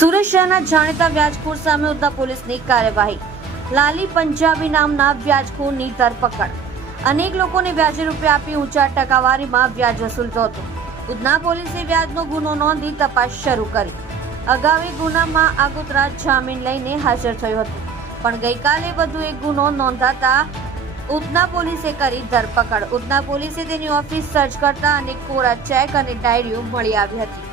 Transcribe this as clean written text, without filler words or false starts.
સુરત શહેરના જાણીતા વ્યાજખોર સામે ઉધના પોલીસની કાર્યવાહી. લાલી પંજાબી નામના વ્યાજખોરની ધરપકડ. અનેક લોકોને વ્યાજે રૂપિયા આપી ઊંચા ટકાવારીમાં વ્યાજ વસૂલતો હતો. ઉધના પોલીસે વ્યાજનો ગુનો નોંધી તપાસ શરૂ કરી. અગાઉ ગુનામાં આગોતરા જામીન લઈને હાજર થયો હતો, પણ ગઈકાલે વધુ એક ગુનો નોંધાતા ઉધના પોલીસે કરી ધરપકડ. ઉધના પોલીસે તેની ઓફિસ સર્ચ કરતા અનેક કોરા ચેક અને ડાયરીઓ મળી આવી હતી.